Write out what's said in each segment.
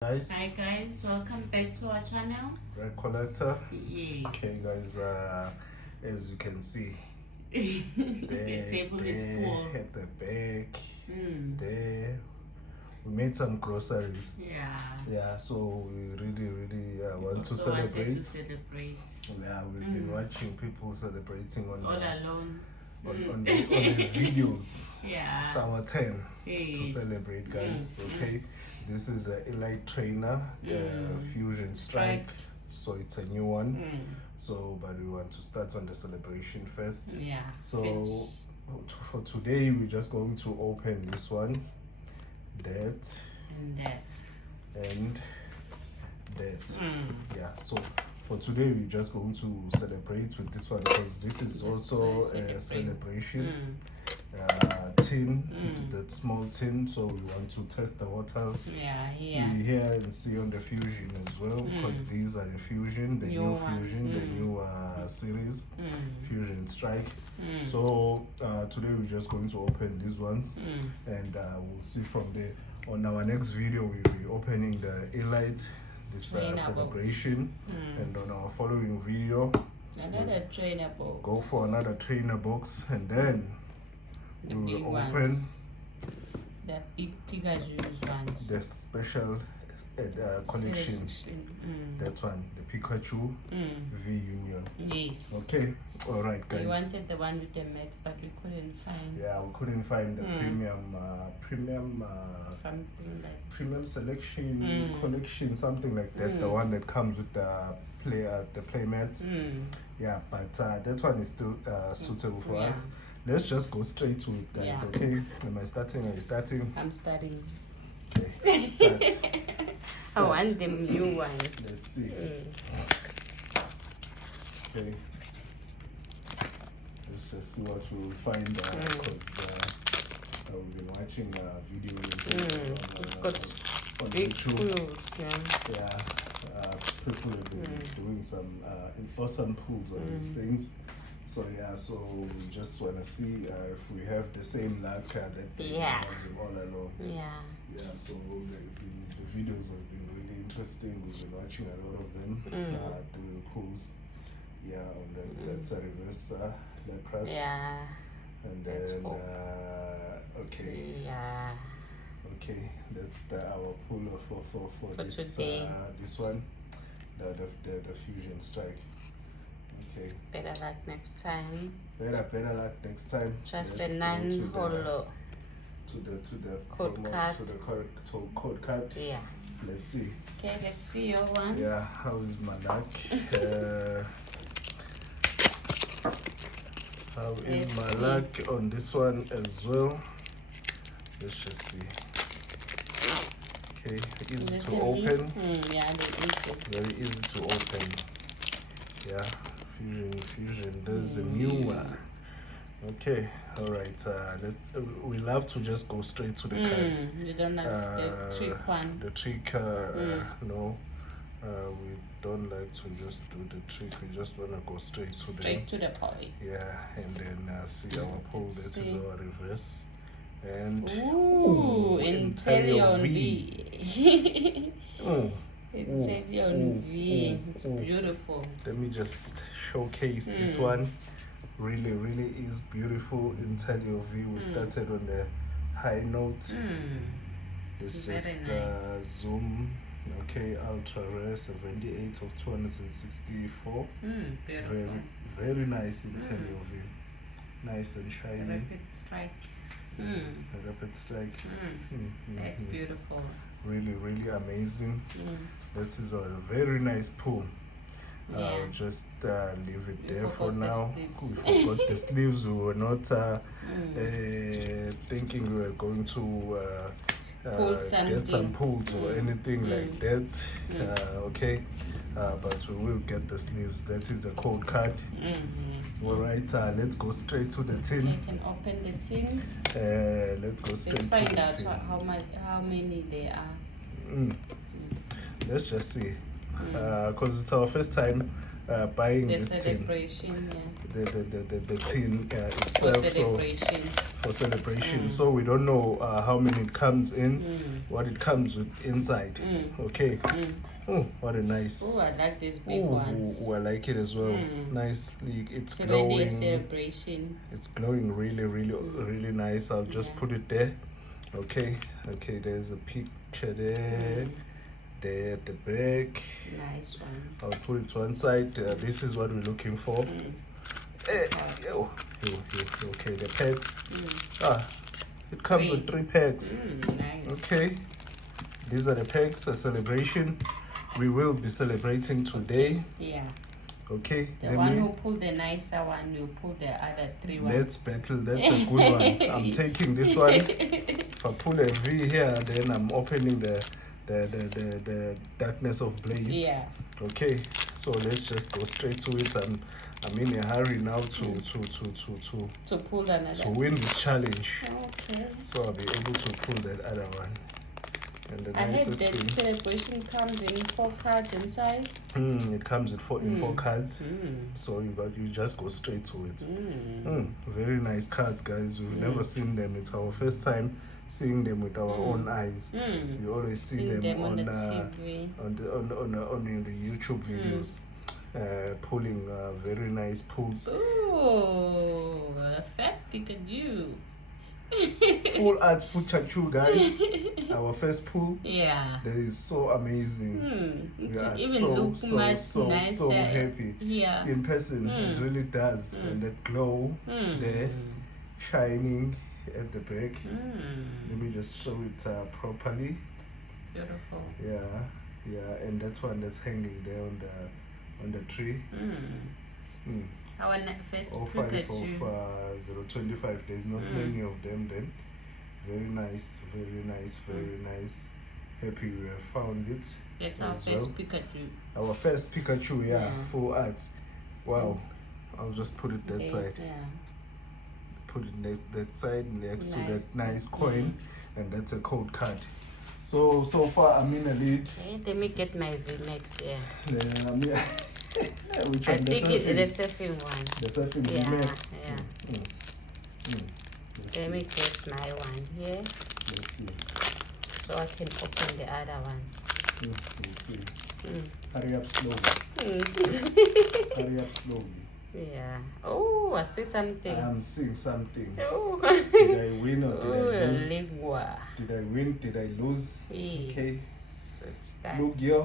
Guys, Hi guys, welcome back to our channel. red collector. Yes. Okay guys, as you can see, the table is full. at the back, there we made some groceries. Yeah, so we really want to celebrate. Yeah, we've been watching people celebrating on all alone on the videos. Yeah, it's our turn to Yes. celebrate, guys. Okay, this is a Elite Trainer Fusion Strike, so it's a new one. So but we want to start on the celebration first. Yeah, so for today we're just going to open this one, that and that. Yeah, so for today we're just going to celebrate with this one because this is also a celebration tin, that small tin. So we want to test the waters, see here and see on the fusion as well, because these are the fusion, the new fusion, the new series, Fusion Strike. So today we're just going to open these ones, and we'll see from there. On our next video we'll be opening the Elite, this celebration, and on our following video another trainer box. Go for another trainer box, and then we will open the big Pikachu's ones, the special collection. That one, the Pikachu V Union. Yes. Okay. All right, guys. We wanted the one with the mat, but we couldn't find. Yeah, we couldn't find the premium something like premium selection collection, something like that. The one that comes with the playmat. Yeah, but that one is still suitable for us. Let's just go straight to it, guys. Okay. Am I starting? Are you starting? I'm starting. Okay. Start. I want the new one. Let's see. Okay. Let's just see what we will find, because we've been watching videos on big YouTube. pools, People have been doing some awesome pulls on these things. So so we just want to see if we have the same luck that they have them all along. So the videos have been really interesting. We've been watching a lot of them doing pulls. On that's a reverse press. And then okay, that's our pull for this this one, the Fusion Strike. Okay. Better luck next time. Better luck next time. Just a non-hollow. To the code card. To the correct code card. Yeah. Let's see. Okay, let's see your one. Yeah, how is my luck? How is my luck on this one as well? Let's just see. Okay, easy to open. Very easy to open. Yeah, fusion. There's a new one. Okay, all right. We love to just go straight to the cards. You don't have the trick one. The trick, no. We don't like to just do the trick. We just want to go straight to the point. Yeah, and then see our pull. That is our reverse. And interior V. Interior V. It's beautiful. Let me just showcase this one. Really is beautiful. Interior V. We started on the high note. It's just nice. Zoom. Okay, ultra rare 78 of 264. Very nice interior view. Nice and shiny. Rapid strike. Rapid strike. That's beautiful. Really amazing. That is a very nice pull. I'll just leave it there for now. We forgot the sleeves. We were not thinking we were going to get some pulls or anything like that. Okay, but we will get the sleeves. That is the code card. All right, let's go straight to the tin. You can open the tin. Let's go straight to the tin. Let's find out how many there are. Let's just see, because it's our first time buying The this tin. celebration, yeah. The tin For itself. celebration. For celebration. So we don't know how many it comes in, what it comes with inside. Okay. Oh, what a nice. Oh, I like these big ones. Oh, I like it as well. Nicely, it's It's already glowing. a celebration. It's glowing really nice. I'll just put it there. Okay, there's a picture there. There at the back. Nice one. I'll put it to one side. This is what we're looking for. Okay, the packs. It comes with 3 packs. Nice. Okay, these are the packs. A celebration. We will be celebrating today. Yeah. Okay. The one who pulled the nicer one will pull the other 3 ones. Let's battle. That's a good one. I'm taking this one. If I pull a V here, then I'm opening the darkness of blaze. Yeah. Okay. So let's just go straight to it. I'm in a hurry now to pull another. win this challenge. Okay. So I'll be able to pull that other one. And the I heard nicest that thing, celebration comes in 4 cards inside. it comes with 4 cards. So you just go straight to it. Very nice cards, guys. We've never seen them. It's our first time seeing them with our own eyes. You always see them on the TV. on the YouTube videos. Pulling very nice pulls. Oh, a fat Pikachu. Full arts Pikachu, guys. Our first pull. Yeah. That is so amazing. We It are even so look much so nicer. happy. Yeah. In person, it really does. And the glow there, shining at the back. Let me just show it properly. Beautiful. Yeah, and that one that's hanging there on the tree. Our first 05 Pikachu. of 025. There's not many of them then. Very nice. Happy we have found it. That's our first Pikachu. Our first Pikachu, full art. Wow. I'll just put it that side. Yeah. Put it that side next to Nice. that nice coin, and that's a code card. So far I'm in a lead. Okay, let me get my VMAX here. Which I one? think it's the surfing one. The surfing VMAX. Let me get my one here Let's see. so I can open the other one. Let's see. Hurry up slowly. Hurry up slowly. Yeah. Oh, I see something. I'm seeing something. Oh. Did I win or did I lose? Ligua. Did I win? Did I lose? Yes. Okay. It's nice. Look here.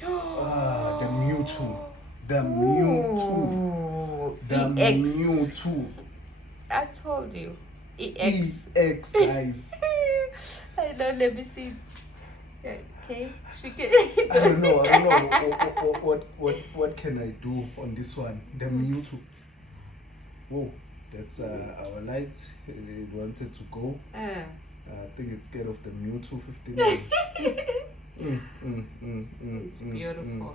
The Mewtwo. The Mewtwo. The EX. Mewtwo. I told you. EX. EX, guys. I know, let me see. Okay. I don't know. What can I do on this one? The Mewtwo. Whoa, that's our light. It wanted to go. I think it's scared of the Mewtwo 59. It's beautiful.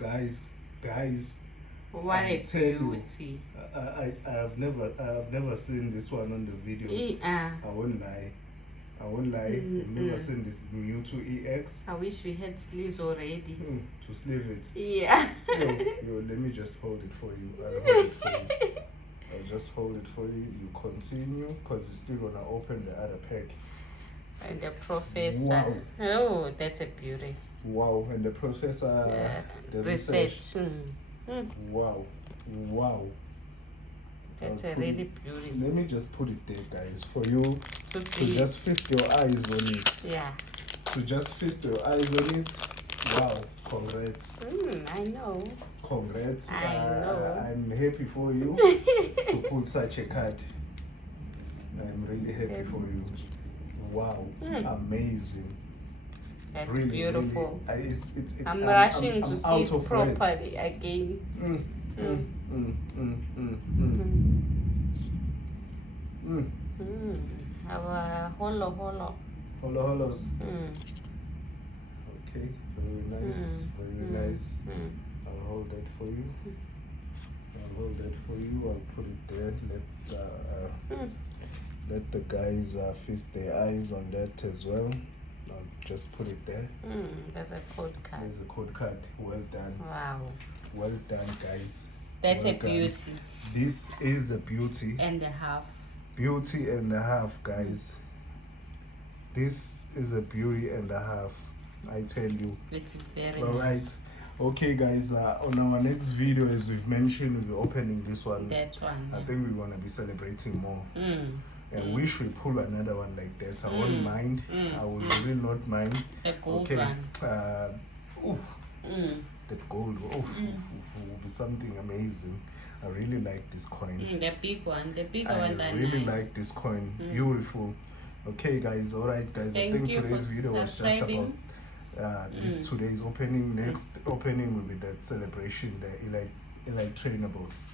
Guys. What a tell you, beauty. I have never seen this one on the videos. I won't lie. I've never seen this Mewtwo EX. I wish we had sleeves already. To sleeve it. Yeah. Yo, let me just hold it for you. I'll just hold it for you. You continue because you're still gonna open the other pack. And the professor. Wow. Oh, that's a beauty. Wow, and the professor, the research. Wow. That's a really beauty. Let me just put it there, guys, for you To to see. just feast your eyes on it. Yeah. To just feast your eyes on it. Wow, congrats. I know. Congrats. I know. I'm happy for you to pull such a card. I'm really happy for you. Wow, amazing. That's really, beautiful. Really, it's I'm rushing to I'm see out it of breath. properly again. Our holo. Holos. Okay, very nice. I'll hold that for you. I'll put it there. Let the guys feast their eyes on that as well. I'll just put it there. There's a code card. There's a code card. Well done. Wow. Well done, guys. That's well a beauty. This is a beauty. And a half. Beauty and a half, guys. This is a beauty and a half. I tell you. It's very all nice. Right. Okay, guys. On our next video, as we've mentioned, we'll be opening this one. That one. I think we want to be celebrating more. And wish we pull another one like that. I won't mind. I will really not mind. A gold okay. one. That gold. Will be something amazing. I really like this coin. The big one. The bigger ones are I really nice. like this coin. Beautiful. Okay, guys. All right, guys. I think today's video was just about this today's opening. Next opening will be that celebration, the elite trainables.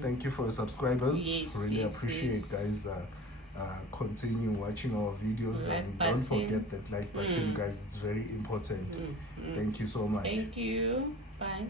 Thank you for your subscribers. Really appreciate, guys. Continue watching our videos and don't forget that like button, guys. It's very important. Thank you so much. Thank you. Bye.